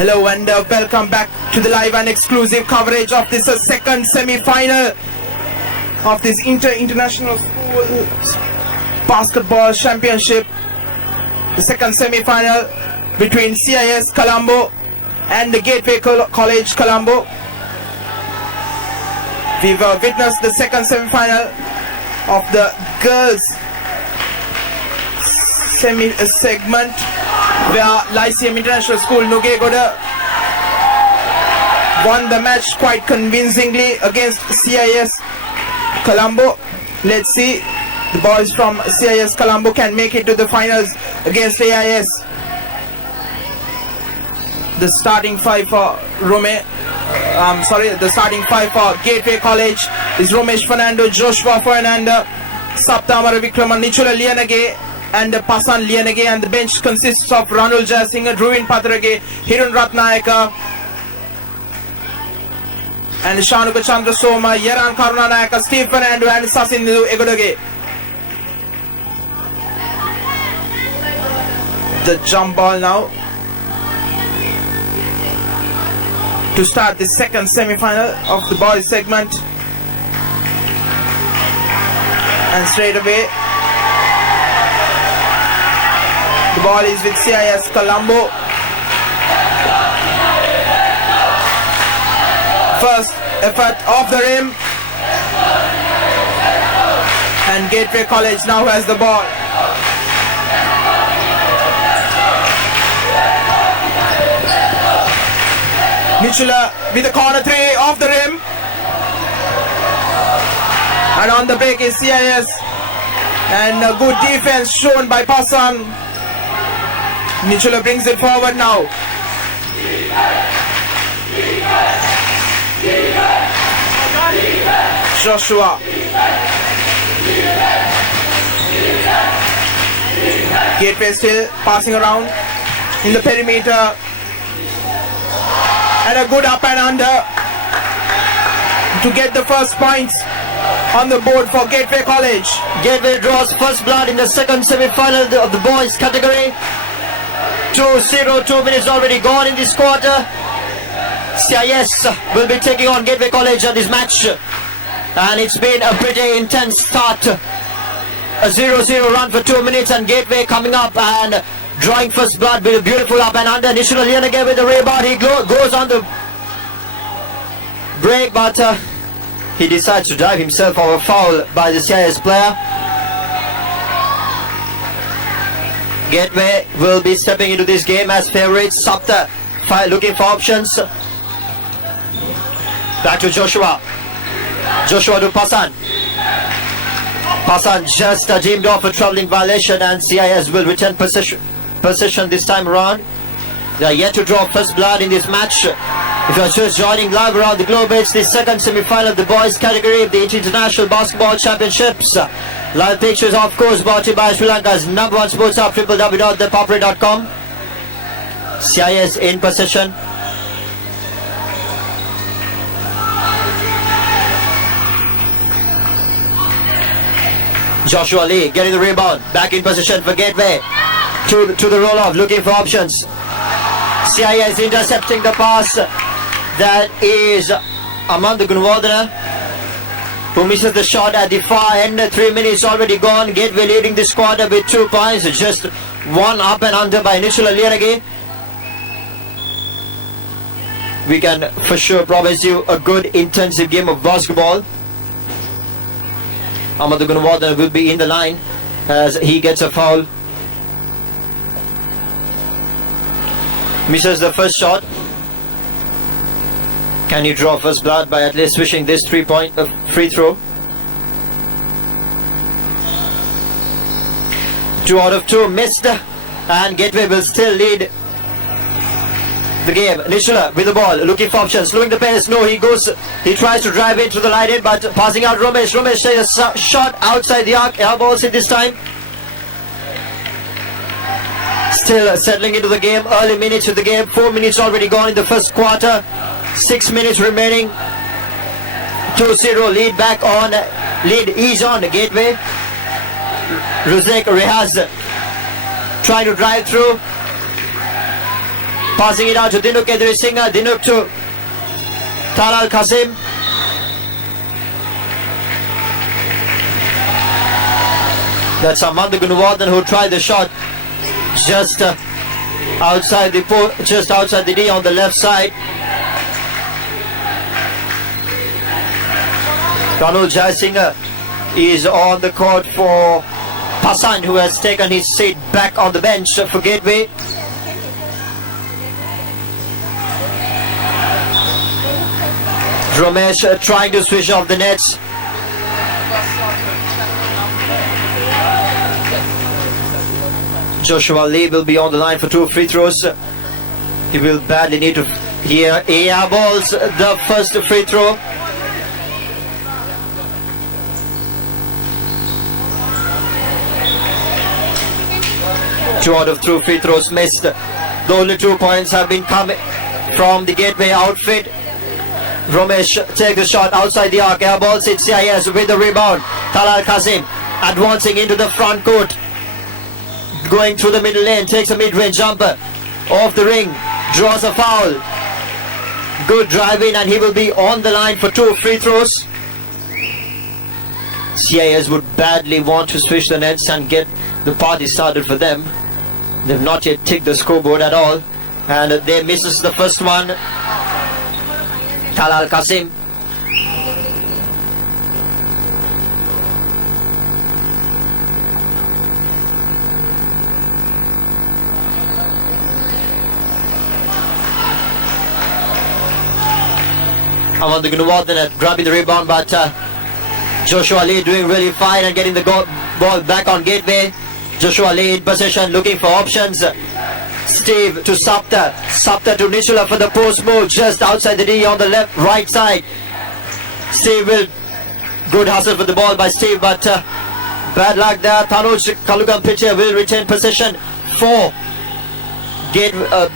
Hello and welcome back to the live and exclusive coverage of this second semi-final of this International School Basketball Championship. The second semi-final between CIS Colombo and the Gateway College Colombo. We've witnessed the second semi-final of the girls segment where Lyceum International School Nugegoda won the match quite convincingly against CIS Colombo. Let's see the boys from CIS Colombo can make it to the finals against AIS. The starting five for the starting five for Gateway College is Romesh Fernando, Joshua Fernando, Saptamara Vikraman, Nichula Lianage and Pasan Lianage, and the bench consists of Ranul Jayasinghe, Druvin Patrage, Hirun Ratnayaka and Shanuka Chandra Soma, Yaran Karunanayaka, Steve Fernando and Sasin Egodage. The jump ball now to start the second semi-final of the boys segment, and straight away the ball is with CIS Colombo. First effort off the rim, and Gateway College now has the ball. Nichula with the corner three off the rim, and on the break is CIS, and a good defense shown by Pasan. Nichula brings it forward now. Joshua. Gateway still passing around in the perimeter. And a good up and under to get the first points on the board for Gateway College. Gateway draws first blood in the second semi-final of the boys category. 2-0, 2 minutes already gone in this quarter. CIS will be taking on Gateway College at this match, and it's been a pretty intense start. A 0-0 run for 2 minutes, and Gateway coming up and drawing first blood with a beautiful up and under. Nishula Lianage with the rebound. He goes on the break, but he decides to drive himself over foul by the CIS player. Gateway will be stepping into this game as favorites. Sapta looking for options. Back to Joshua. Joshua to Pasan. Pasan just deemed off a troubling violation, and CIS will return possession this time around. They are yet to draw first blood in this match. If you are just joining live around the globe, it's the second semi-final of the boys category of the International Basketball Championships. Live pictures, of course, brought to you by Sri Lanka's #1 sports hub, www.ThePapare.com. CIS in possession. Joshua Lee getting the rebound. Back in position for Gateway. To the roll-off, looking for options. CIS intercepting the pass. That is Amanda Gunwardana, who misses the shot at the far end. 3 minutes already gone. Gateway leading this quarter with 2 points. Just one up and under by Nichula Lianage. We can for sure promise you a good intensive game of basketball. Amanda Gunwardana will be in the line as he gets a foul. Misses the first shot. Can he draw first blood by at least swishing this 3-point free throw? 2 out of 2 missed, and Gateway will still lead the game. Nishula with the ball, looking for options, slowing the pace. No, he tries to drive into the line in, but passing out Romesh. Romesh takes a shot outside the arc, elbows it this time. Still settling into the game, early minutes of the game. 4 minutes already gone in the first quarter. 6 minutes remaining. 2-0 lead back on. Lead is on Gateway. Ruzek Rehaz trying to drive through. Passing it out to Dinuk Edri Singh. Dinuk to Talal Kasim. That's Amandu Gunawardhan who tried the shot just outside the D on the left side. Ranul Jayasinghe is on the court for Pasand, who has taken his seat back on the bench for Gateway. Ramesh trying to switch off the nets. Joshua Lee will be on the line for 2 free throws. He will badly need to hear air balls the first free throw. Two out of 3 free throws missed. The only 2 points have been coming from the Gateway outfit. Ramesh takes the shot outside the arc. Air balls hit CIS with the rebound. Talal Kasim advancing into the front court. Going through the middle lane, takes a mid-range jumper off the ring, draws a foul. Good driving, and he will be on the line for 2 free throws. CIS would badly want to switch the nets and get the party started for them. They've not yet ticked the scoreboard at all, and they misses the first one. Talal Kasim. Amandu Gunawardhan grabbing the rebound, but Joshua Lee doing really fine and getting the ball back on Gateway. Joshua Lee in possession, looking for options. Steve to Sapta. Sapta to Nichula for the post move just outside the D on the right side. Steve will. Good hustle for the ball by Steve, but bad luck there. Tanuj Kalugam pitcher will retain possession for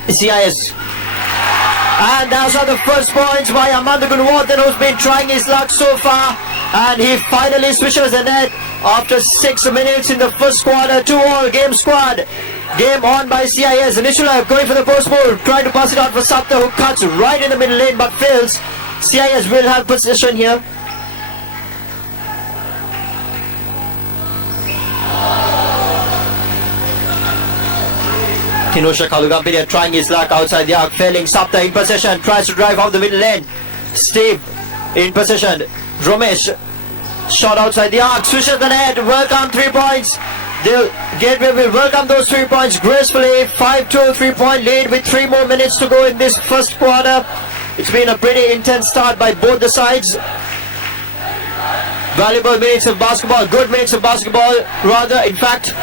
CIS. And those are the first points by Amandu Gunawardhan, who's been trying his luck so far. And he finally switches the net after 6 minutes in the first quarter. 2-all game squad. Game on by CIS. Nishula going for the post move, trying to pass it out for Sapta, who cuts right in the middle lane but fails. CIS will have possession here. Kinusha Kalugampidia trying his luck outside the arc, failing. Sapta in possession, tries to drive off the middle lane. Steve in possession. Ramesh shot outside the arc, swishes the net. Welcome 3 points. The Gateway will welcome those 3 points gracefully. 5-2 3-point lead with 3 more minutes to go in this first quarter. It's been a pretty intense start by both the sides. Valuable minutes of basketball, good minutes of basketball, rather, in fact.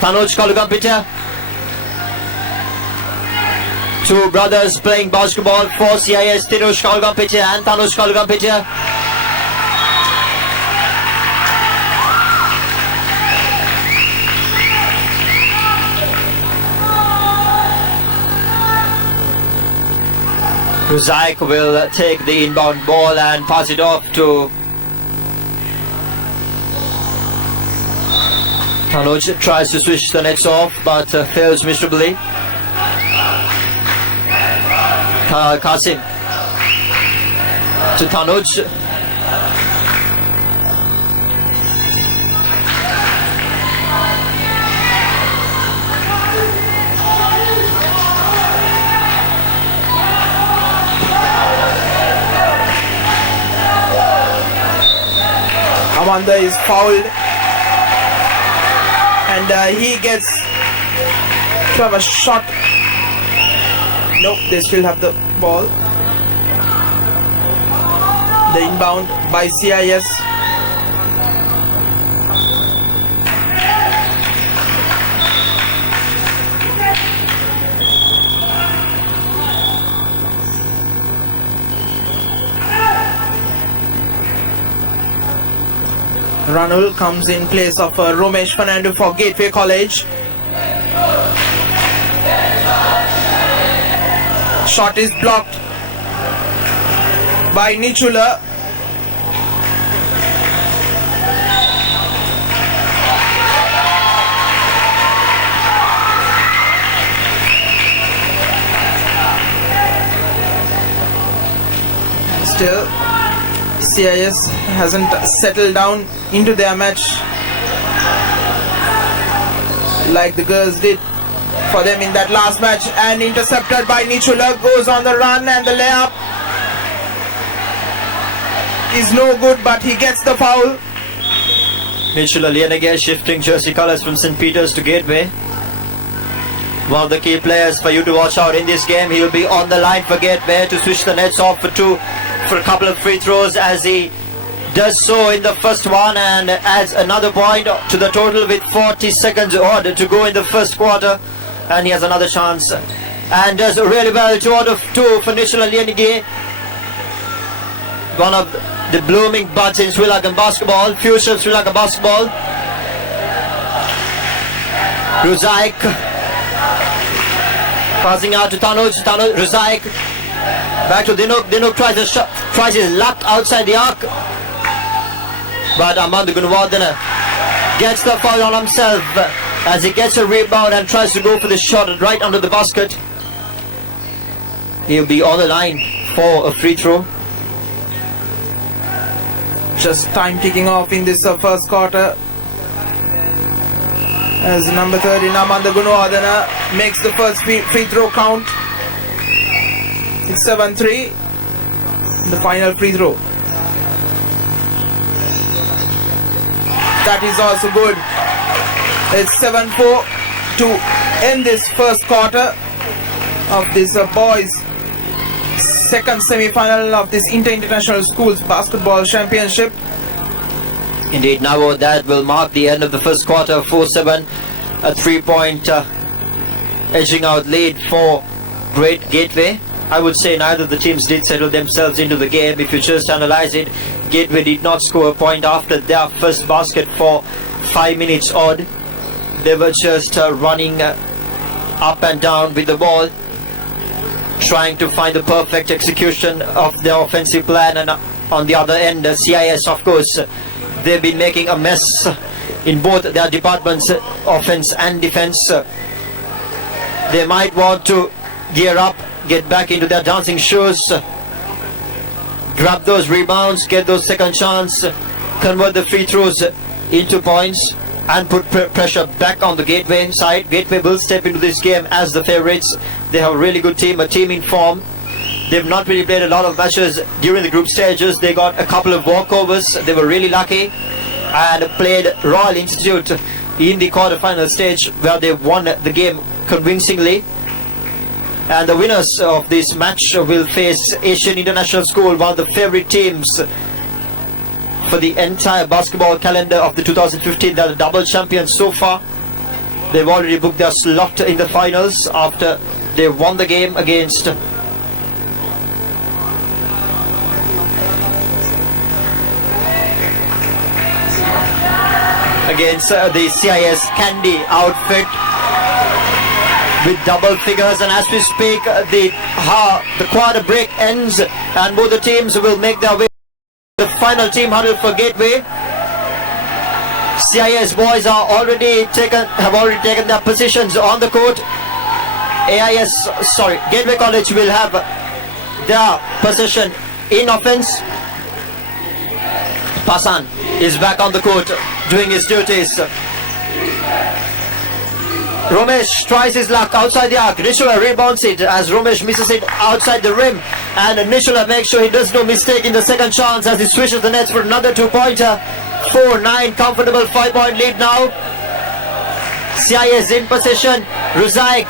Tanuj Kalugampitya. 2 brothers playing basketball for CIS, Tinuj Kalugampitya and Tanuj Kalugampitya. Ruzaik will take the inbound ball and pass it off to Tanuj. Tries to switch the nets off but fails miserably. Kasim to Tanuj. Amanda is fouled, and he gets to have a shot. Nope, they still have the ball. The inbound by CIS. Ranul comes in place of Romesh Fernando for Gateway College. Shot is blocked by Nichula. Still, CIS hasn't settled down into their match like the girls did for them in that last match, and intercepted by Nichula, goes on the run, and the layup is no good, but he gets the foul. Nichula Lienege shifting jersey colours from St. Peter's to Gateway. One of the key players for you to watch out in this game. He will be on the line for Gateway to switch the nets off for a couple of free throws, as he does so in the first one, and adds another point to the total with 40 seconds odd to go in the first quarter, and he has another chance and does really well. 2 out of 2 for Nichula Lienege, one of the blooming buds in Sri Lankan basketball, future of Sri Lankan basketball. Ruzaik passing out to Tanuj, Ruzaik back to Dinuk. Dinuk tries his luck outside the arc, but Amand Gunwardena gets the foul on himself as he gets a rebound and tries to go for the shot right under the basket. He'll be on the line for a free throw. Just time ticking off in this first quarter, as number 30 Namanda Gunwadana makes the first free throw count. It's 7-3, the final free throw. That is also good. It's 7-4 to end this first quarter of this boys' second semi-final of this Inter-International Schools Basketball Championship. Indeed, now that will mark the end of the first quarter. 4-7, a 3-point edging out lead for Great Gateway. I would say neither of the teams did settle themselves into the game. If you just analyze it, Gateway did not score a point after their first basket for 5 minutes odd. They were just running up and down with the ball, trying to find the perfect execution of their offensive plan. And on the other end, CIS, of course, they've been making a mess in both their departments, offense and defense. They might want to gear up, get back into their dancing shoes, grab those rebounds, get those second chance, convert the free throws into points, and put pressure back on the Gateway side. Gateway will step into this game as the favourites. They have a really good team, a team in form. They've not really played a lot of matches during the group stages. They got a couple of walkovers. They were really lucky and played Royal Institute in the quarter-final stage, where they won the game convincingly. And the winners of this match will face Asian International School, one of the favourite teams for the entire basketball calendar of the 2015. They're the double champions so far. They've already booked their slot in the finals after they won the game against the CIS Candy outfit with double figures. And as we speak, the quarter break ends and both the teams will make their way to the final team huddle for Gateway. CIS boys have already taken their positions on the court. Gateway College will have their position in offense. Pasan is back on the court doing his duties. Romesh tries his luck outside the arc. Nishula rebounds it as Romesh misses it outside the rim, and Nishula makes sure he does no mistake in the second chance as he switches the nets for another 2-pointer. 4-9, comfortable 5-point lead now. CIS in possession. Ruzaik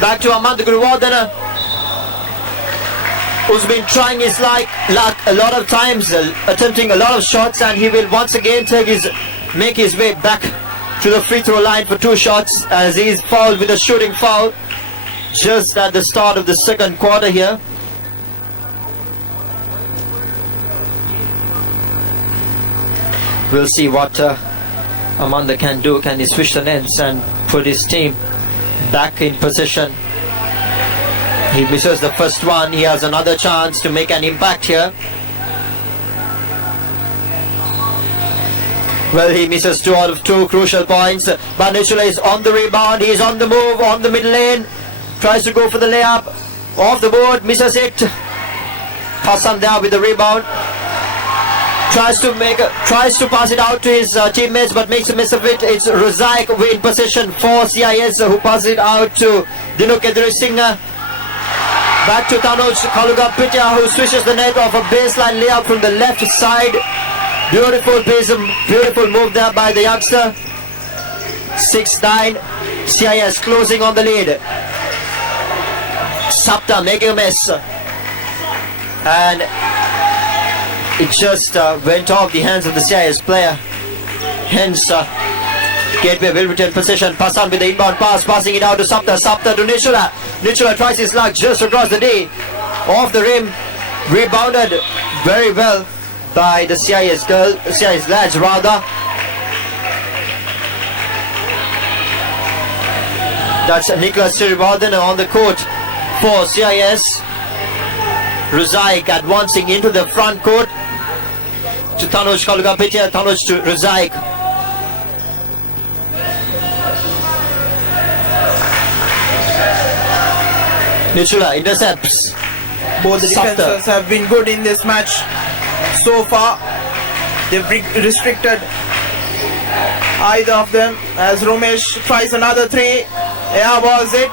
back to Amand Guruvardhana, who's been trying his luck a lot of times, attempting a lot of shots, and he will once again make his way back to the free throw line for 2 shots as he is fouled with a shooting foul just at the start of the second quarter here. We'll see what Amanda can do. Can he switch the nets and put his team back in position? He misses the first one. He has another chance to make an impact here. Well, he misses 2 out of 2 crucial points. But Nishula is on the rebound. He's on the move, on the middle lane. Tries to go for the layup. Off the board, misses it. Hassan there with the rebound. Tries to pass it out to his teammates, but makes a miss of it. It's Ruzaik in possession for CIS, who passes it out to Dinuk Singh. Back to Tanuj Kaluga-Pitya, who swishes the net off a baseline layup from the left side. Beautiful move there by the youngster. 6-9. CIS closing on the lead. Sapta making a miss, and it just went off the hands of the CIS player. Hence, Gateway will return possession. Passan with the inbound pass, passing it out to Sapta. Sapta to Nichula. Nichula tries his luck just across the D. Off the rim. Rebounded very well by the CIS lads rather. That's Nicholas Sirivardhan on the court for CIS. Ruzaik advancing into the front court to Tanuj Kaluga-Pitya. Tanuj to Ruzaik. Nichula intercepts. Both the defenses have been good in this match so far. They've restricted either of them as Romesh tries another three. Yeah, was it?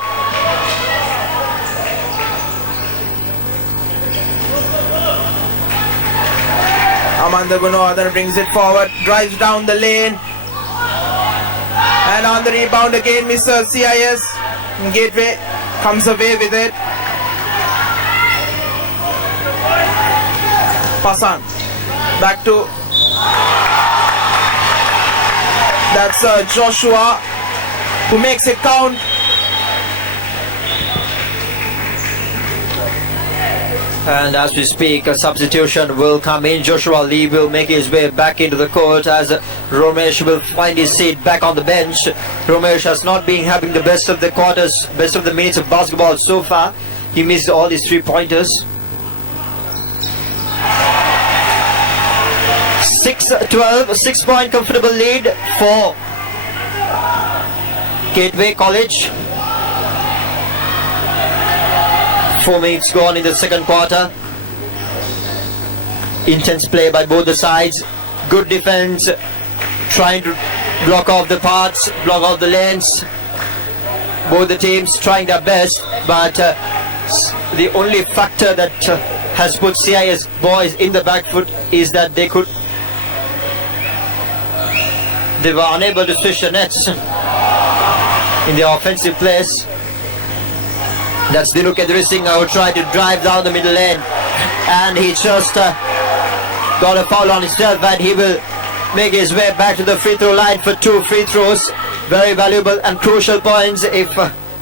Amanda Gunawardena brings it forward, drives down the lane, and on the rebound again Mr. CIS. Gateway comes away with it. Passan back to, that's Joshua, who makes it count. And as we speak, a substitution will come in. Joshua Lee will make his way back into the court as Romesh will find his seat back on the bench. Romesh has not been having the best of the quarters, best of the minutes of basketball so far. He missed all his 3-pointers. 6-12, 6-point comfortable lead for Gateway College. 4 minutes gone in the second quarter. Intense play by both the sides. Good defense, trying to block off the paths, block off the lanes. Both the teams trying their best, but the only factor that has put CIS boys in the back foot is that they were unable to switch the nets in their offensive plays. That's Dinuk Singh who tried to drive down the middle lane, and he just got a foul on himself, and he will make his way back to the free throw line for 2 free throws. Very valuable and crucial points if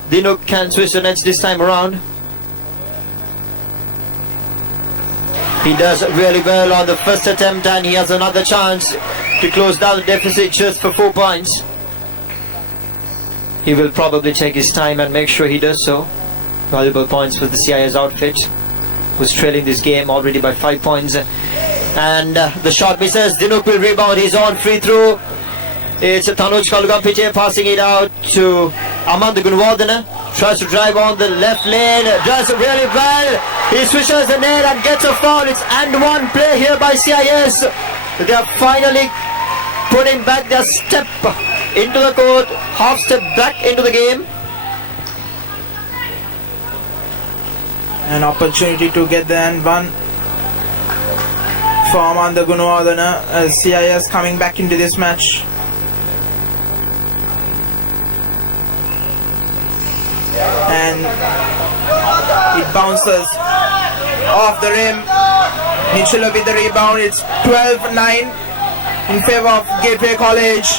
Dinuk can switch the nets this time around. He does really well on the first attempt, and he has another chance to close down the deficit just for 4 points. He will probably take his time and make sure he does so. Valuable points for the CIS outfit, who's trailing this game already by 5 points. And the shot misses. Dinuk will rebound his own free throw. It's Tanuj Kaluga-Pitya passing it out to Amanda Gunawardena. Tries to drive on the left lane. Does really well. He switches the net and gets a foul. It's and one play here by CIS. They are finally putting back their step into the court. Half step back into the game. An opportunity to get the and one for Amanda Gunawardena as CIS coming back into this match. And it bounces off the rim. Nichula with the rebound. It's 12-9 in favor of Gateway College.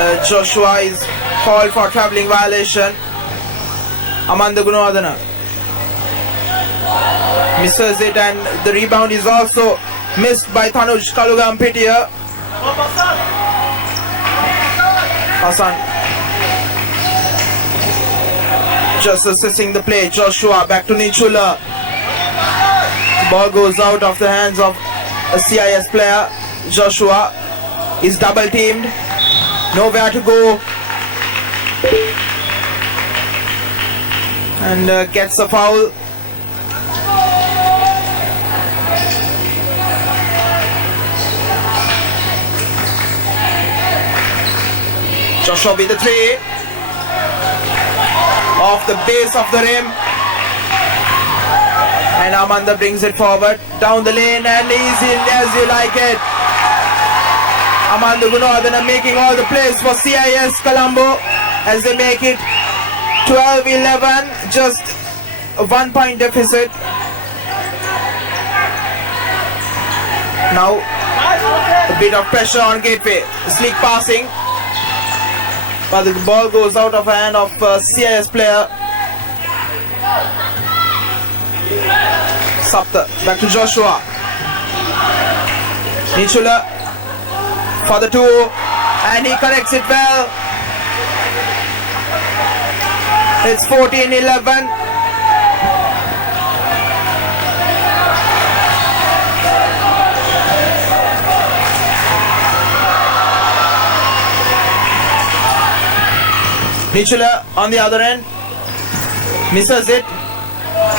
And Joshua is called for travelling violation. Amanda Gunawardena misses it, and the rebound is also missed by Tanuj Kaluga-Pitya. Hassan just assessing the play. Joshua back to Nichula. Ball goes out of the hands of a CIS player. Joshua is double teamed. Nowhere to go. And gets a foul. Joshua with the three. Off the base of the rim. And Amanda brings it forward. Down the lane and easy as you like it. Amanda Gunardhan making all the plays for CIS Colombo as they make it 12-11. Just a 1 point deficit. Now a bit of pressure on Gateway. Slick passing. But the ball goes out of hand of CIS player. Sapta back to Joshua. Nichula for the two, and he connects it well. It's 14-11. Nichula on the other end misses it,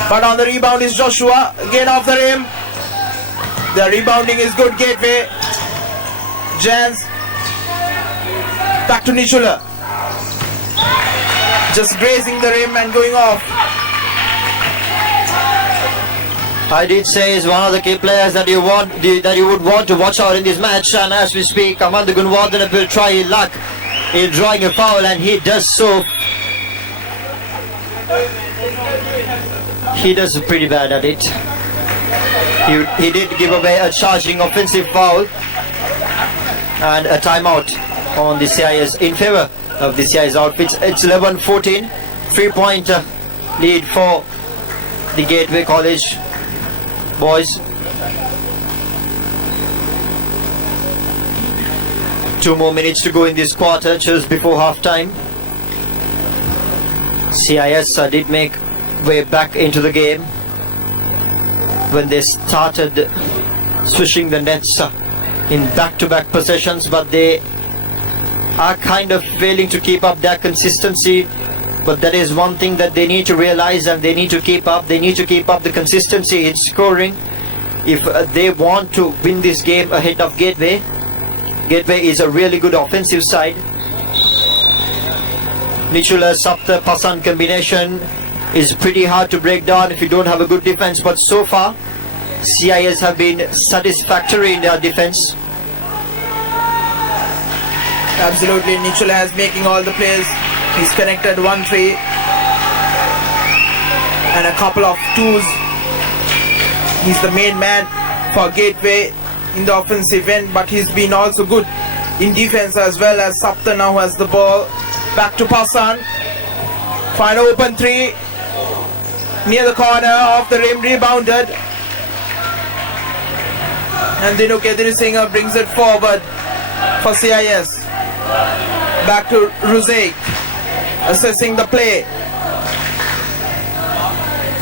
but on the rebound is Joshua, again off the rim. The rebounding is good. Gateway. Jans back to Nichula, just grazing the rim and going off. I did say is one of the key players that you would want to watch out in this match, and as we speak, Amanda Gunwardhan will try his luck in drawing a foul, and he does so. He does pretty bad at it. He did give away a charging offensive foul and a timeout on the CIS in favor of the CIS outfits. It's 11-14, 3-point lead for the Gateway College boys. 2 more minutes to go in this quarter, just before half time. CIS did make way back into the game when they started swishing the nets in back-to-back possessions, but they are kind of failing to keep up their consistency. But that is one thing that they need to realize, and they need to keep up. They need to keep up the consistency in scoring if they want to win this game ahead of Gateway. Gateway is a really good offensive side. Nichula Sapta Pasan combination is pretty hard to break down if you don't have a good defense, but so far CIS have been satisfactory in their defense. Absolutely, Nichula is making all the plays. He's connected 1-3 and a couple of twos. He's the main man for Gateway in the offensive end, but he's been also good in defense as well. As Sapta now has the ball. Back to Pasan. Find open three near the corner, off the rim, rebounded. And Dinuk Edrisinghe brings it forward for CIS. Back to Ruzaik, assessing the play.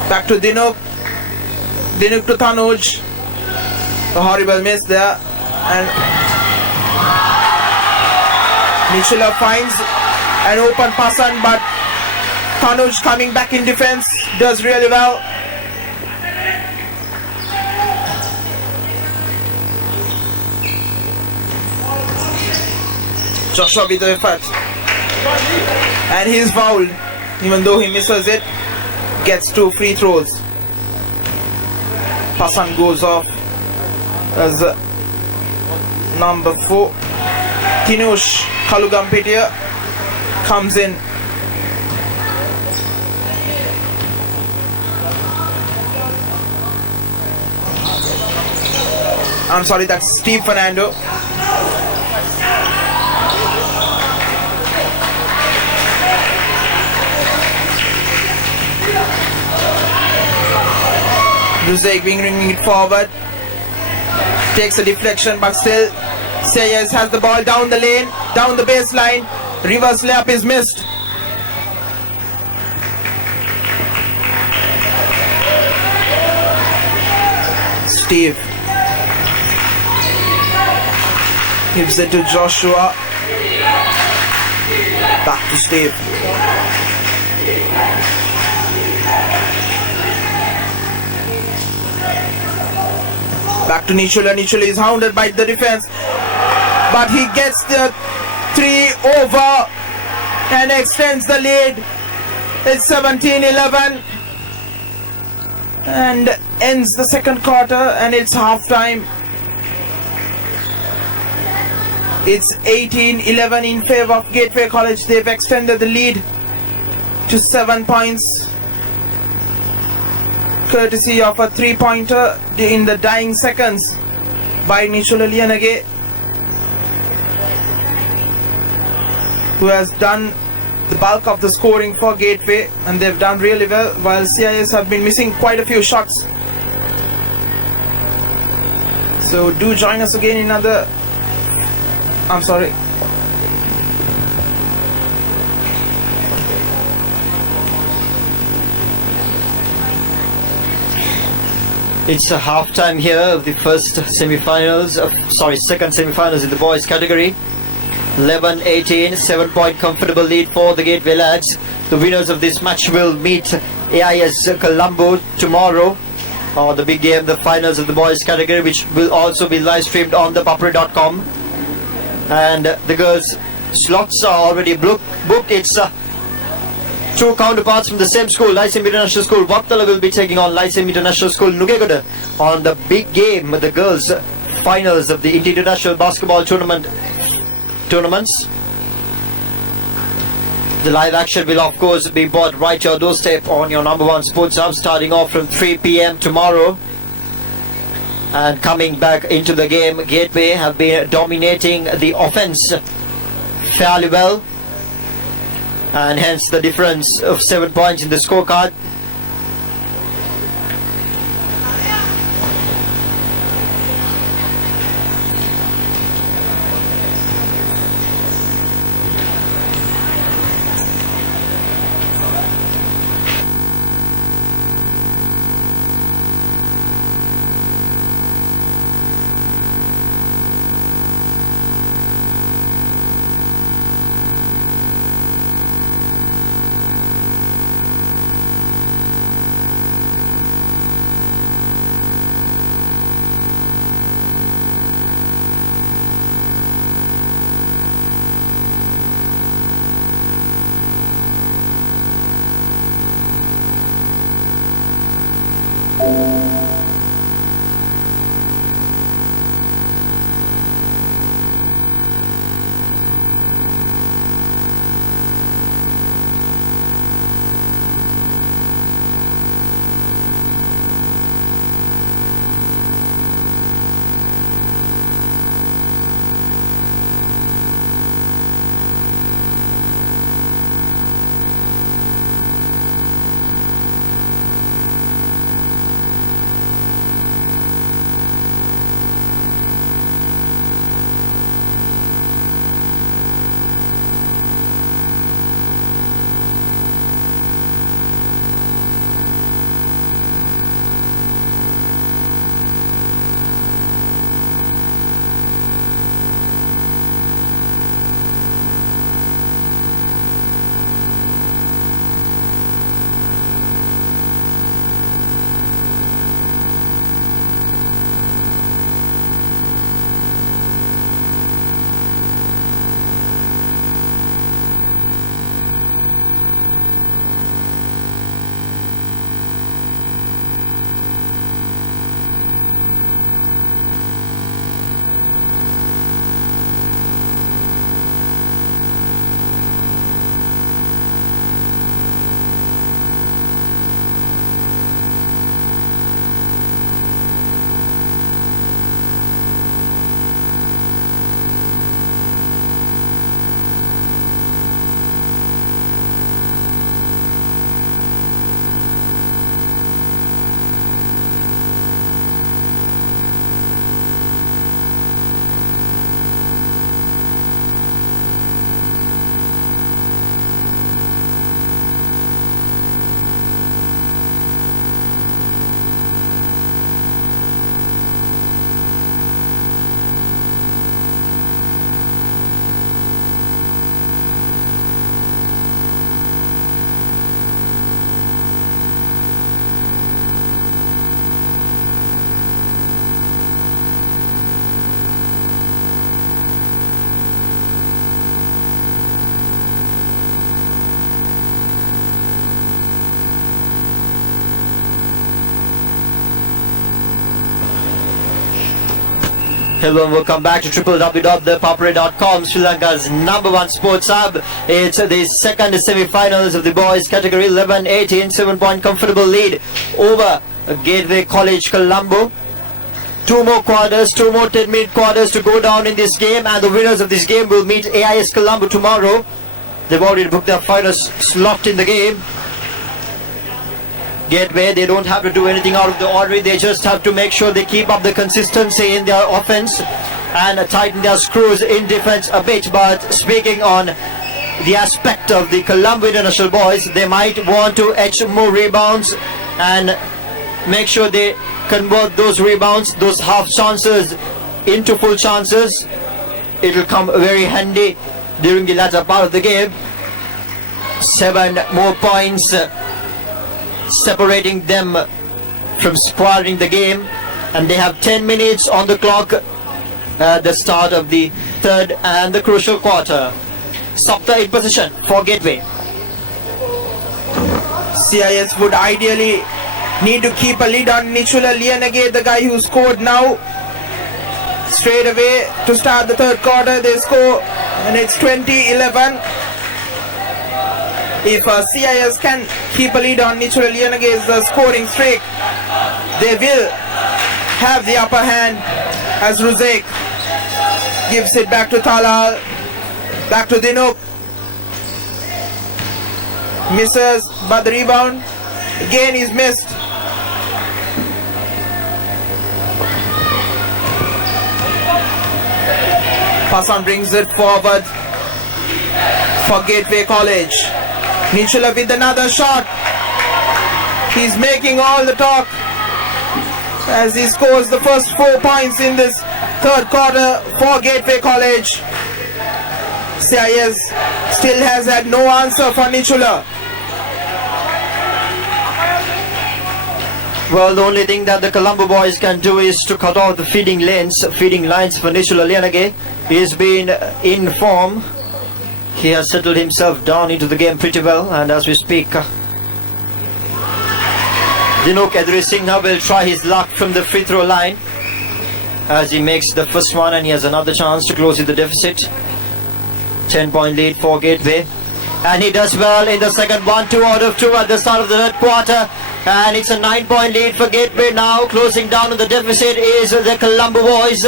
Back to Dinuk. Dinuk to Tanuj. A horrible miss there. And Nichula finds an open Pasan, but Tanuj coming back in defense does really well. Joshua with the effort, and he's fouled. Even though he misses it, gets 2 free throws. Pasan goes off as number 4. Tinush Kalugampitia comes in. I'm sorry, that's Steve Fernando. Ruzaik bringing it forward. Takes a deflection, but still CIS has the ball down the lane, down the baseline. Reverse layup is missed. Steve gives it to Joshua. Back to Steve. Back to Nichula. Nichula is hounded by the defense, but he gets the 3 over and extends the lead. It's 17-11 and ends the second quarter, and it's half time. It's 18-11 in favor of Gateway College. They've extended the lead to 7 points, courtesy of a 3-pointer in the dying seconds by Nichula Lianage, who has done the bulk of the scoring for Gateway, and they've done really well, while CIS have been missing quite a few shots. So do join us again in another... I'm sorry. It's a half-time here of the second semi-finals in the boys category. 11-18, 7-point comfortable lead for the Gateway lads. The winners of this match will meet AIS Colombo tomorrow, or the big game, the finals of the boys category, which will also be live streamed on ThePapare.com. And the girls' slots are already booked. It's two counterparts from the same school, Lyceum International School Vaktala will be taking on Lyceum International School Nugegoda on the big game, the girls' finals of the international basketball tournaments. The live action will of course be brought right to your doorstep on your number one sports hub, starting off from 3 p.m. tomorrow. And coming back into the game, Gateway have been dominating the offense fairly well, and hence the difference of 7 points in the scorecard. Everyone will come back to www.thepapare.com, Sri Lanka's #1 sports hub. It's the second semi-finals of the boys category, 11-18, 7-point comfortable lead over Gateway College Colombo. Two more 10-minute quarters to go down in this game, and the winners of this game will meet AIS Colombo tomorrow. They've already booked their final slot in the game. Gateway, they don't have to do anything out of the ordinary. They just have to make sure they keep up the consistency in their offense and tighten their screws in defense a bit. But speaking on the aspect of the Colombo International boys, they might want to etch more rebounds and make sure they convert those rebounds, those half chances, into full chances. It will come very handy during the latter part of the game. 7 more points separating them from scoring the game, and they have 10 minutes on the clock at the start of the third and the crucial quarter. Sapta in position for Gateway. CIS would ideally need to keep a lead on Nichula Lianage, the guy who scored now. Straight away to start the third quarter, they score, and it's 20-11. If CIS can keep a lead on Nichula Lianage's scoring streak, they will have the upper hand as Ruzek gives it back to Talal, back to Dinuk. Misses, but the rebound again is missed. Passan brings it forward for Gateway College. Nichula with another shot. He's making all the talk as he scores the first 4 points in this third quarter for Gateway College. CIS still has had no answer for Nichula. Well, the only thing that the Colombo boys can do is to cut off the feeding lines for Nichula Lianage. He's been in form. He has settled himself down into the game pretty well, and as we speak, Dinuk Edri Singha will try his luck from the free throw line as he makes the first one, and he has another chance to close the deficit. 10-point lead for Gateway, and he does well in the second one, 2 out of 2 at the start of the third quarter, and it's a 9-point lead for Gateway now. Closing down on the deficit is the Colombo boys.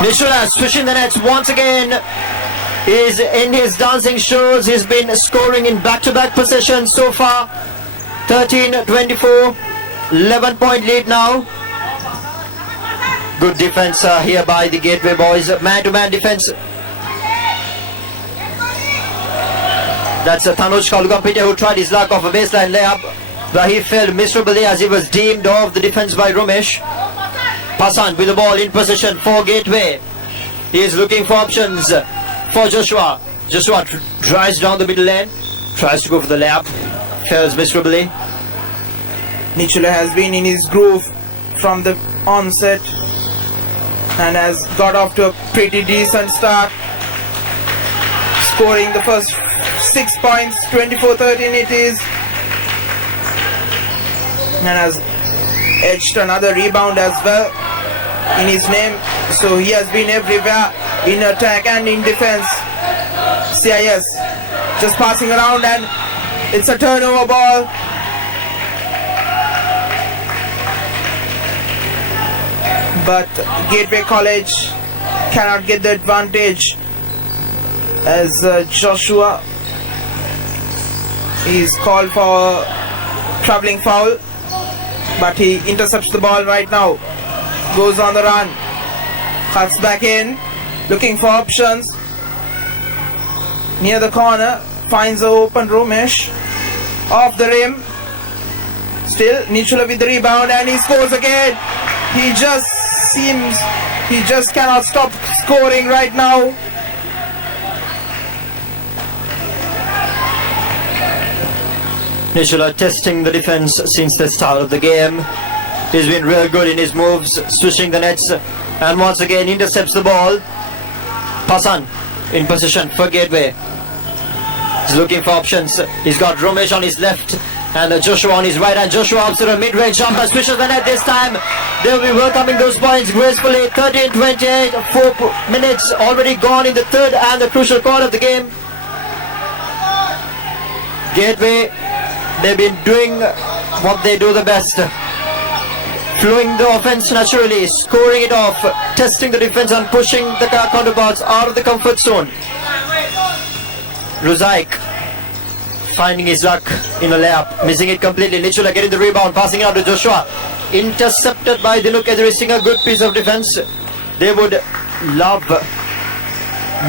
Nichula switching the nets once again, is in his dancing shoes. He's been scoring in back-to-back possessions so far. 13-24, 11-point lead now. Good defense here by the Gateway boys. Man-to-man defense. That's Tanuj Kalugampite who tried his luck off a baseline layup, but he failed miserably as he was deemed off the defense by Rumesh. Passan with the ball in position for Gateway. He is looking for options for Joshua. Joshua drives down the middle lane, tries to go for the layup, fails miserably. Nichula has been in his groove from the onset and has got off to a pretty decent start, scoring the first 6 points, 24-13 it is, and has edged another rebound as well in his name. So he has been everywhere in attack and in defense. CIS just passing around, and it's a turnover ball. But Gateway College cannot get the advantage as Joshua is called for traveling foul, but he intercepts the ball right now. Goes on the run, cuts back in, looking for options. Near the corner, finds the open Rumesh, off the rim. Still Nichula with the rebound, and he scores again. He just cannot stop scoring right now. Nichula testing the defense since the start of the game. He's been real good in his moves, switching the nets, and once again intercepts the ball. Passan in position for Gateway. He's looking for options. He's got Romesh on his left, And Joshua on his right hand. Joshua up to the mid-range jumper. Swishes the net this time. They will be welcoming those points gracefully. 13-28. 4 minutes already gone in the third and the crucial quarter of the game. Gateway, they've been doing what they do the best. Flowing the offense naturally. Scoring it off. Testing the defense and pushing the counterparts out of the comfort zone. Ruzaik finding his luck in a layup, missing it completely. Nichula getting the rebound, passing it out to Joshua. Intercepted by Dinuk Edrising, a good piece of defense. They would love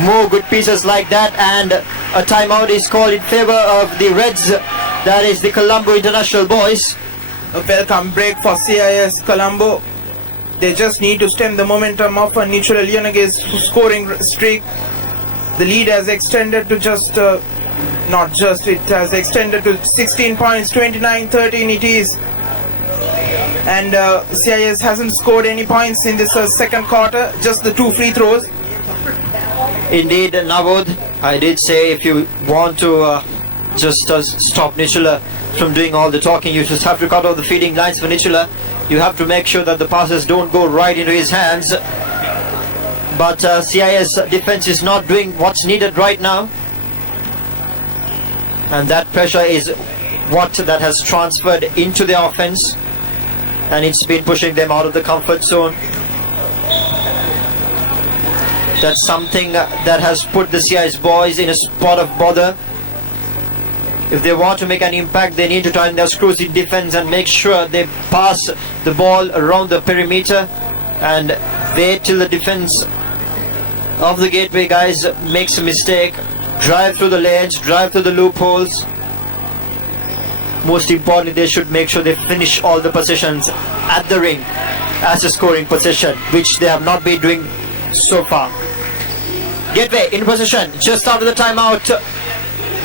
more good pieces like that, and a timeout is called in favor of the Reds. That is the Colombo International boys. A welcome break for CIS Colombo. They just need to stem the momentum of Nichula Leonage's scoring streak. The lead has extended to it has extended to 16 points, 29-13 it is. And CIS hasn't scored any points in this second quarter, just the 2 free throws. Indeed, Navod, I did say if you want to just stop Nichula from doing all the talking, you just have to cut off the feeding lines for Nichula. You have to make sure that the passes don't go right into his hands. But CIS defense is not doing what's needed right now. And that pressure is what that has transferred into the offense. And it's been pushing them out of the comfort zone. That's something that has put the CIS boys in a spot of bother. If they want to make an impact, they need to tighten their screws in defense and make sure they pass the ball around the perimeter and wait till the defense of the Gateway guys makes a mistake. Drive through the lanes, drive through the loopholes. Most importantly, they should make sure they finish all the possessions at the ring as a scoring possession, which they have not been doing so far. Gateway in possession, just out of the timeout.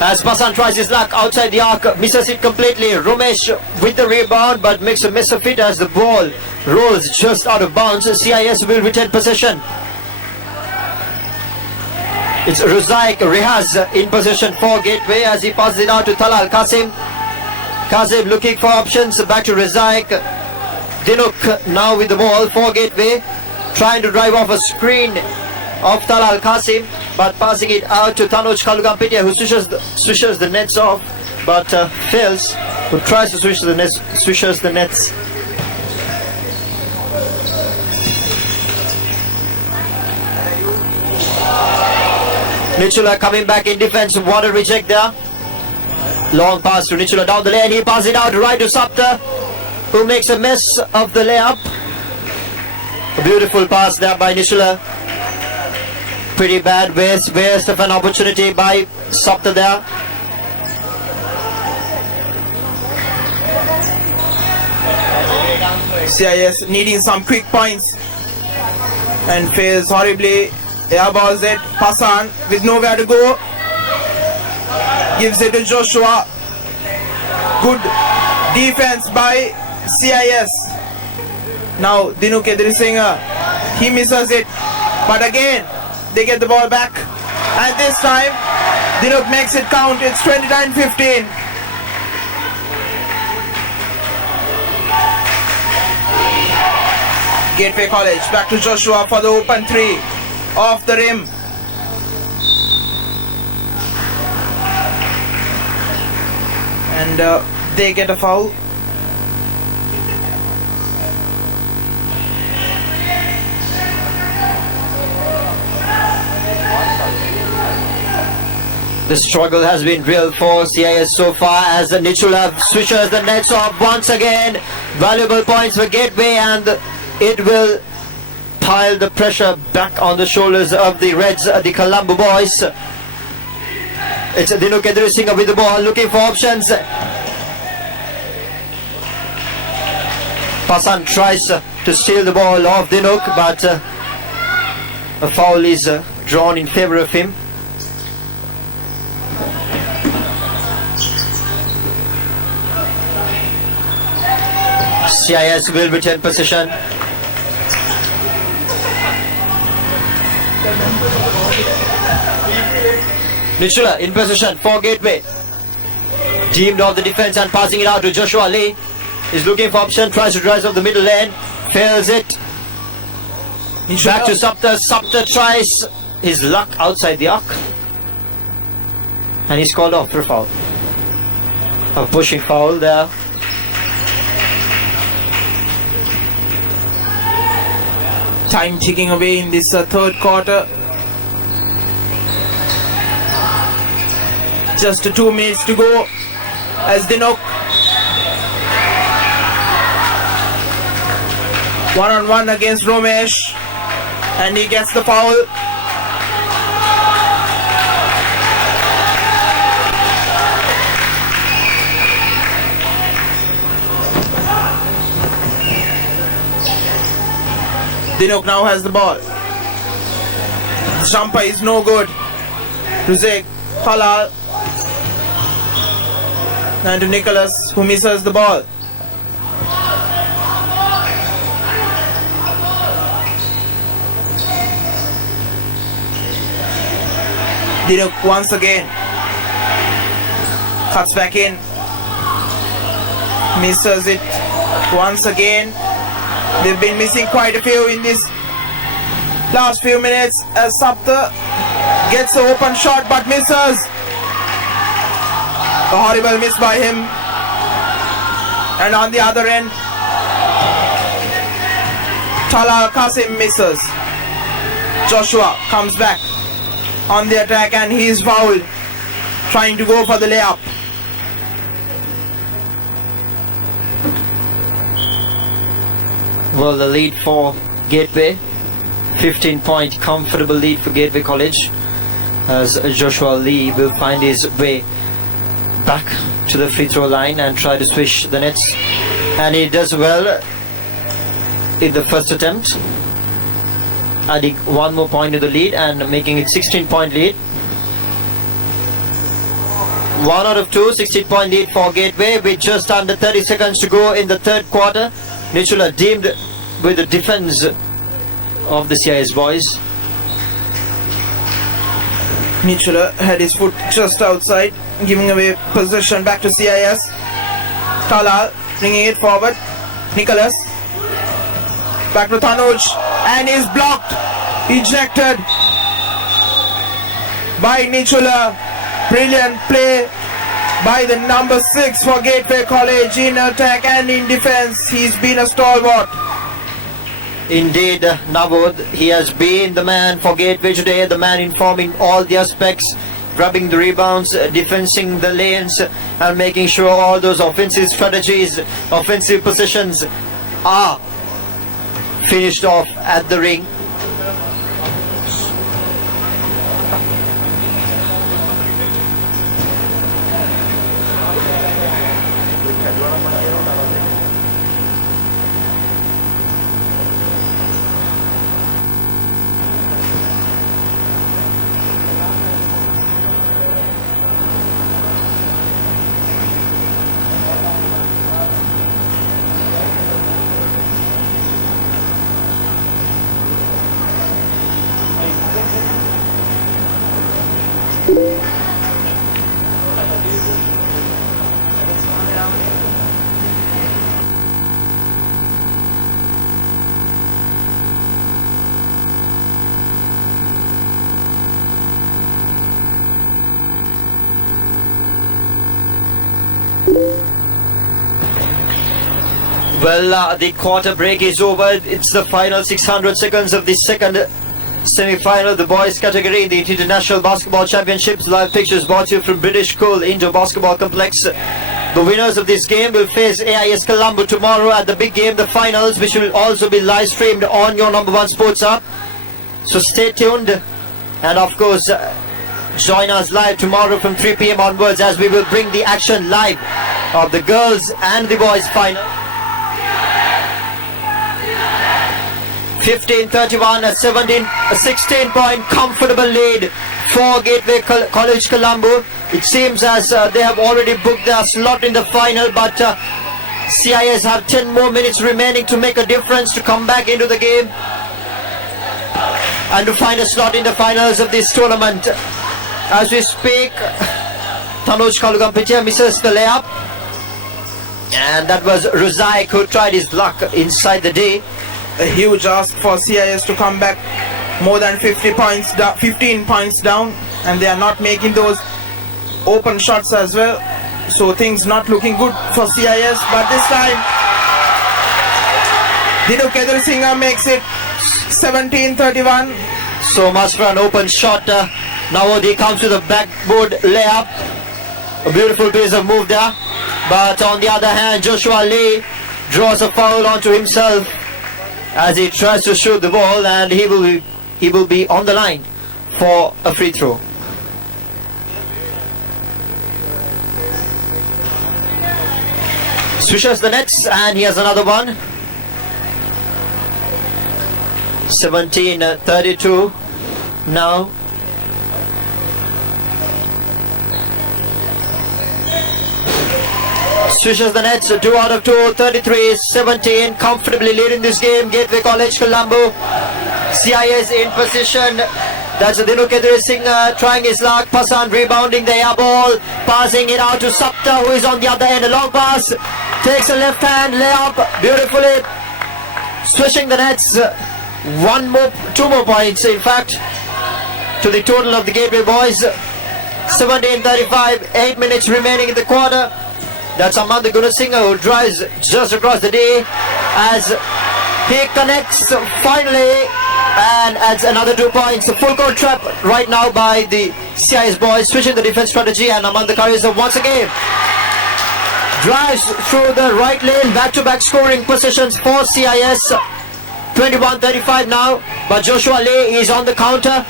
As Pasan tries his luck outside the arc, misses it completely. Romesh with the rebound, but makes a mess of it as the ball rolls just out of bounds. CIS will retain possession. It's Ruzaik Rihaz in possession for Gateway as he passes it out to Talal Qasim. Qasim looking for options, back to Ruzaik. Dinuk now with the ball for Gateway, trying to drive off a screen of Talal Qasim, but passing it out to Tanuj Kalugampitia, who swishes the nets off, but fails. Who tries to swishes the nets. Nichula coming back in defense. What a reject there. Long pass to Nichula down the lane. He passes it out right to Sapta, who makes a mess of the layup. A beautiful pass there by Nichula. Pretty bad waste of an opportunity by Sapta there. CIS needing some quick points and fails horribly. Airballs it. Pasan with nowhere to go. Gives it to Joshua. Good defense by CIS. Now Dinuk Edrisingh, he misses it, but again they get the ball back, and this time Dinuk makes it count. It's 29-15. Gateway College back to Joshua for the open 3 off the rim. And they get a foul. The struggle has been real for CIS so far as the Nichula switches the nets off once again. Valuable points for Gateway, and it will pile the pressure back on the shoulders of the Reds, the Colombo boys. It's Dinuk Edrisingh with the ball, looking for options. Pasan tries to steal the ball off Dinuk, but a foul is drawn in favor of him. CIS will retain possession. Nichula in possession for Gateway. deemed off the defense and passing it out to Joshua Lee. He's looking for option, tries to rise off the middle lane, fails it. Back to Sapta. Sapta tries his luck outside the arc. And he's called off for a foul. A pushing foul there. Time ticking away in this third quarter. Just 2 minutes to go as Dinok one-on-one against Romesh, and he gets the foul. Dinok now has the ball. The jumper is no good. Ruzek, Talal, and to Nicholas, who misses the ball. Dinok once again cuts back in, misses it once again. They've been missing quite a few in this last few minutes as Sapta gets the open shot but misses. A horrible miss by him. And on the other end, Talal Qasim misses. Joshua comes back on the attack and he is fouled, trying to go for the layup. Well, the lead for Gateway, 15-point comfortable lead for Gateway College, as Joshua Lee will find his way back to the free throw line and try to swish the nets, and he does well in the first attempt, adding one more point to the lead and making it 16-point lead. 1 out of 2, 16-point lead for Gateway with just under 30 seconds to go in the third quarter. Nichula deemed with the defense of the CIS boys. Nichula had his foot just outside, giving away possession back to CIS. Talal bringing it forward. Nicholas back to Tanuj, and is blocked, ejected by Nichula. Brilliant play by the number 6 for Gateway College in attack and in defense. He's been a stalwart. Indeed, Navod, he has been the man for Gateway today, the man informing all the aspects, grabbing the rebounds, defending the lanes, and making sure all those offensive strategies, offensive positions are finished off at the ring. Well, the quarter break is over. It's the final 600 seconds of the second semi-final, the boys category in the International Basketball Championships. Live pictures brought to you from British School Indoor Basketball Complex. The winners of this game will face AIS Colombo tomorrow at the big game, the finals, which will also be live streamed on your number 1 sports app. So stay tuned, and of course join us live tomorrow from 3 p.m. onwards, as we will bring the action live of the girls and the boys final. 15-31, a 16-point comfortable lead for Gateway College Colombo. It seems as they have already booked their slot in the final, but CIS have 10 more minutes remaining to make a difference, to come back into the game and to find a slot in the finals of this tournament. As we speak, Tanuj Kalugampitya misses the layup. And that was Ruzaik who tried his luck inside the day. A huge ask for CIS to come back more than 15 points down, and they are not making those open shots as well. So things not looking good for CIS, but this time Dinu Kedrisingha makes it 17-31. So much for an open shot. Navodhi comes to the backboard layup. A beautiful piece of move there. But on the other hand, Joshua Lee draws a foul onto himself as he tries to shoot the ball, and he will be on the line for a free throw. Swishes the nets, and he has another one. 17-32 now. Swishes the nets, 2 out of 2, 33-17, comfortably leading this game. Gateway College Colombo. CIS in position. That's Dinu Kedrisingha trying his luck. Pasan rebounding the air ball, passing it out to Sapta, who is on the other end. A long pass, takes a left hand layup beautifully, swishing the nets. 2 more points in fact to the total of the Gateway boys. 17-35, 8 minutes remaining in the quarter. That's Amanda Gunasinghe who drives just across the day as he connects finally and adds another 2 points. A full court trap right now by the CIS boys, switching the defense strategy, and Amanda Karisa once again drives through the right lane. Back-to-back scoring positions for CIS. 21-35 now, but Joshua Lee is on the counter.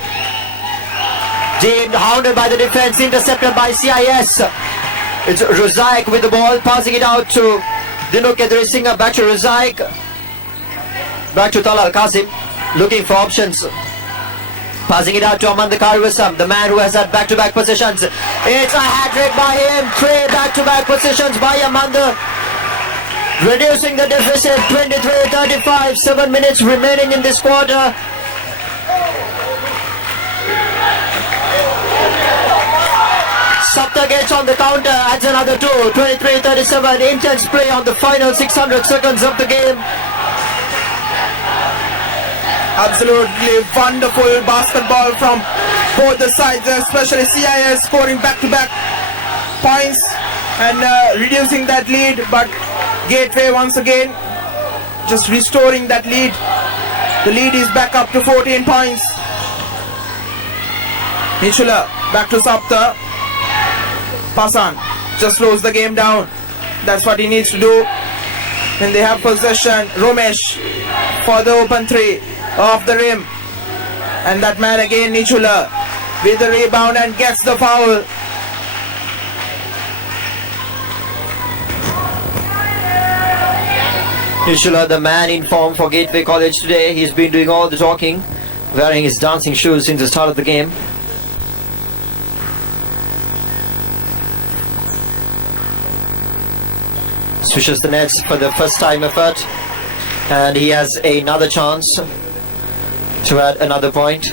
Deemed hounded by the defense, intercepted by CIS. It's Ruzaik with the ball, passing it out to Dinu Kedrisingha. Back to Ruzaik. Back to Talal Qasim, looking for options. Passing it out to Amanda Karivasam, the man who has had back-to-back positions. It's a hat-trick by him. 3 back-to-back positions by Amanda, reducing the deficit. 23-35, 7 minutes remaining in this quarter. Sapta gets on the counter, adds another 2. 23-37, intense play on the final 600 seconds of the game. Absolutely wonderful basketball from both the sides, especially CIS scoring back-to-back points and reducing that lead, but Gateway once again just restoring that lead. The lead is back up to 14 points. Nichula back to Sapta. Pasan just slows the game down. That's what he needs to do. When they have possession, Romesh for the open 3 off the rim. And that man again, Nichula, with the rebound and gets the foul. Nichula, the man in form for Gateway College today. He's been doing all the talking, wearing his dancing shoes since the start of the game. Swishes the nets for the first time effort, and he has another chance to add another point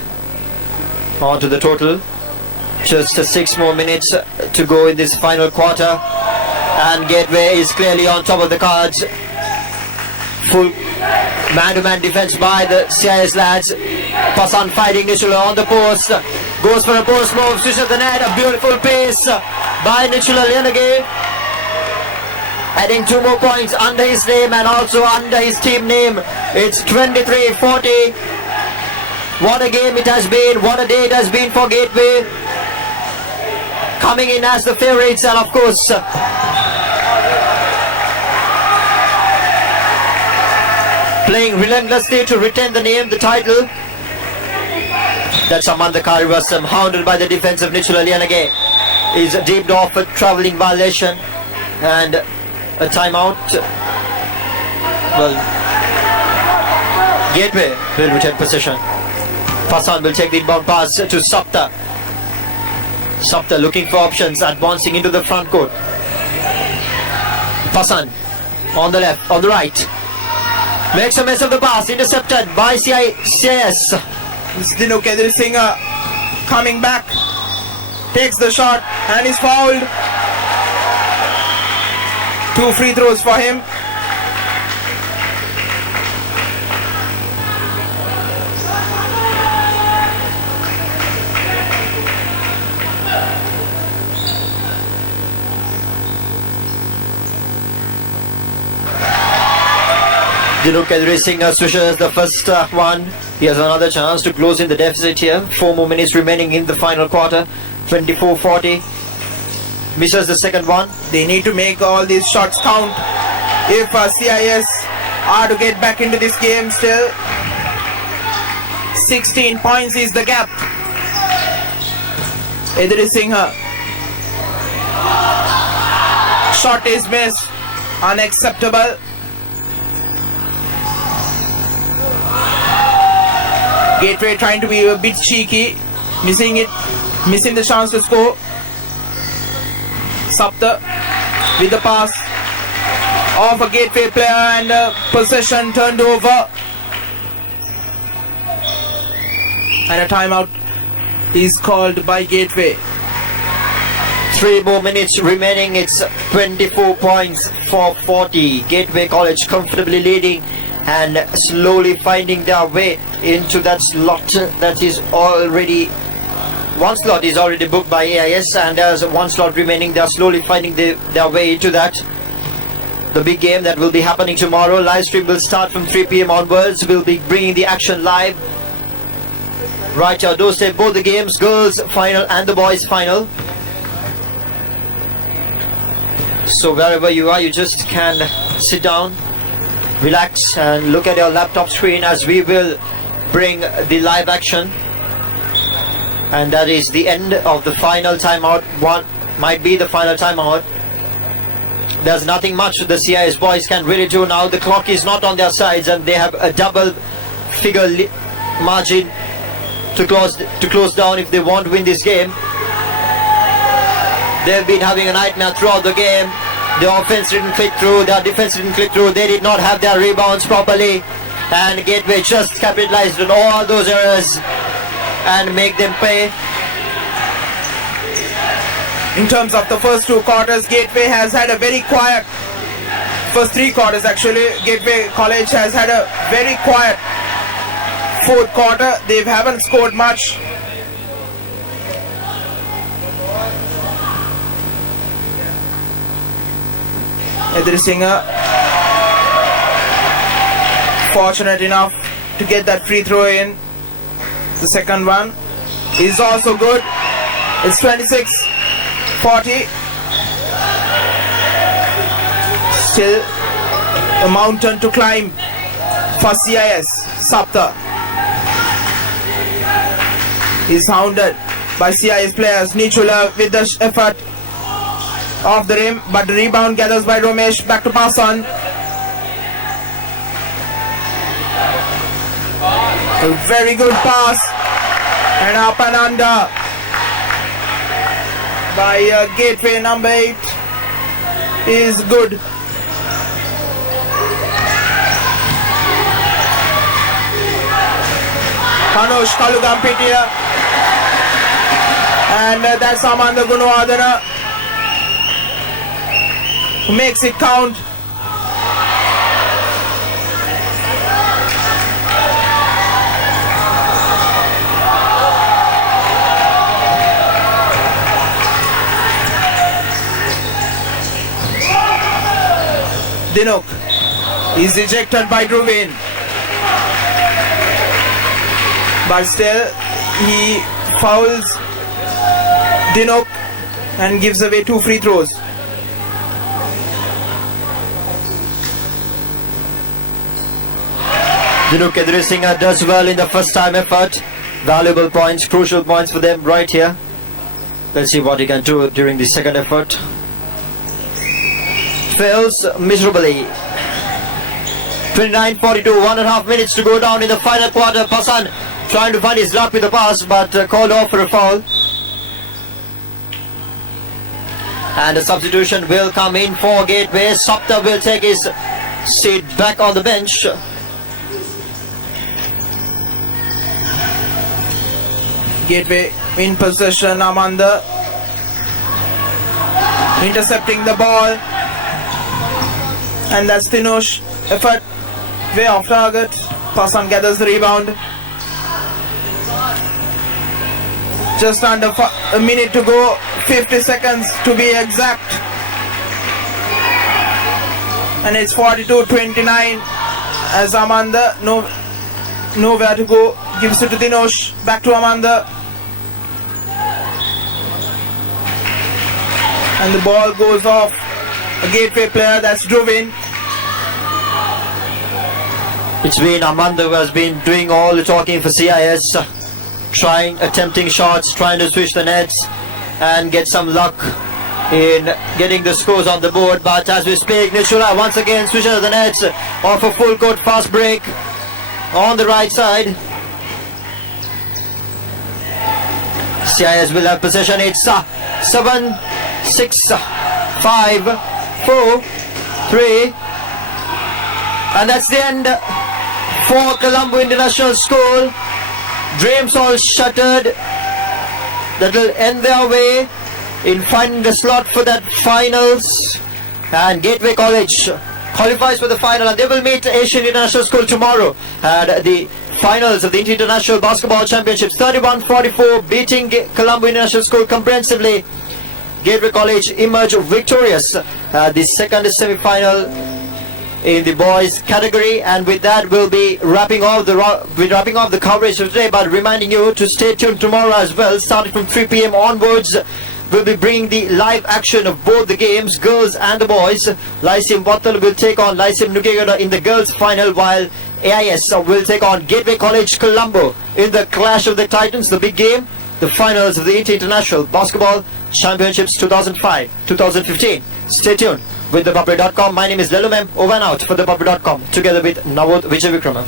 onto the total. Just 6 more minutes to go in this final quarter, and Gateway is clearly on top of the cards. Full man-to-man defense by the CIS lads. Pasan fighting Nichula on the post, goes for a post move, swishes the net. A beautiful pace by Nichula Lianage, adding 2 more points under his name and also under his team name. It's 23-40. What a game it has been. What a day it has been for Gateway, coming in as the favorites, and of course playing relentlessly to retain the name, the title. That's Amanda Karivasam, hounded by the defense of Nichula Lianage. Is deemed off a travelling violation and a timeout. Well, Gateway will retain possession. Pasan will take the inbound pass to Sapta. Sapta looking for options, advancing into the front court. Pasan on the left, on the right. Makes a mess of the pass, intercepted by CIS. It's Dinu Kedrisingha coming back takes the shot and is fouled. 2 free throws for him. Dinuk Singh switches the first one. He has another chance to close in the deficit here. 4 more minutes remaining in the final quarter. 24-40. Misses the second one. They need to make all these shots count if CIS are to get back into this game still. 16 points is the gap. Edri Singha. Shot is missed. Unacceptable. Gateway trying to be a bit cheeky. Missing the chance to score. Sapta with the pass of a Gateway player and possession turned over. And a timeout is called by Gateway. 3 more minutes remaining. It's 24 points for 40. Gateway College comfortably leading and slowly finding their way into that slot that is already, one slot is already booked by AIS, and there's one slot remaining. They're slowly finding their way into that. The big game that will be happening tomorrow. Live stream will start from 3 p.m. onwards. We'll be bringing the action live right here. Those say both the games, girls final and the boys final. So wherever you are, you just can sit down, relax and look at your laptop screen as we will bring the live action. And that is the end of the final timeout. One might be the final timeout. There's nothing much the CIS boys can really do now. The clock is not on their sides and they have a double figure margin to close down if they want to win this game. They've been having a nightmare throughout the game. The offense didn't click through, their defense didn't click through, they did not have their rebounds properly, and Gateway just capitalized on all those errors and make them pay. In terms of the first 2 quarters, Gateway has had a very quiet, first 3 quarters actually, Gateway College has had a very quiet 4th quarter. They haven't scored much. Edri Singha fortunate enough to get that free throw in. The second one is also good. It's 26-40. Still a mountain to climb for CIS. Sapta is hounded by CIS players. Nichula with the effort off the rim, but the rebound gathers by Romesh. Back to pass on. A very good pass and up and under by Gateway. Number 8 is good. Hanush Kalugampitia and that's Amanda Gunwadana who makes it count. Dinuk is ejected by Druvin, but still he fouls Dinuk and gives away 2 free throws. Dinuk Singha does well in the first time effort. Valuable points, crucial points for them right here. Let's see what he can do during the second effort. Fails miserably. 29-42, 1.5 minutes to go down in the final quarter. Pasan trying to find his luck with the pass, but called off for a foul. And the substitution will come in for Gateway. Sapta will take his seat back on the bench. Gateway in possession. Amanda intercepting the ball, and that's Tinush. Effort way off target. Pasan gathers the rebound. Just under a minute to go, 50 seconds to be exact, and it's 42-29 as Amanda nowhere to go, gives it to Dinesh, back to Amanda, and the ball goes off a gateway player, that's Druvin. It's been Amanda who has been doing all the talking for CIS, attempting shots, trying to switch the nets and get some luck in getting the scores on the board. But as we speak, Nishula once again switches the nets off a full court fast break on the right side. CIS will have possession. It's 7, 6, 5, 4, 3, and that's the end for Colombo International School. Dreams all shattered. That will end their way in finding the slot for that finals, and Gateway College qualifies for the final, and they will meet Asian International School tomorrow at the finals of the International Basketball Championships. 31-44, beating Colombo International School comprehensively. Gateway College emerged victorious the second semi-final in the boys category, and with that we'll be wrapping off the coverage of today, but reminding you to stay tuned tomorrow as well. Starting from 3 p.m. onwards, we'll be bringing the live action of both the games, girls and the boys. Lyceum Wattal will take on Lyceum Nugegada in the girls final, while AIS will take on Gateway College Colombo in the Clash of the Titans, the big game, the finals of the International Basketball Championships 2015. Stay tuned with ThePapare.com. My name is Lelumem. Over and out for ThePapare.com, together with Navod Vijay Vikramam.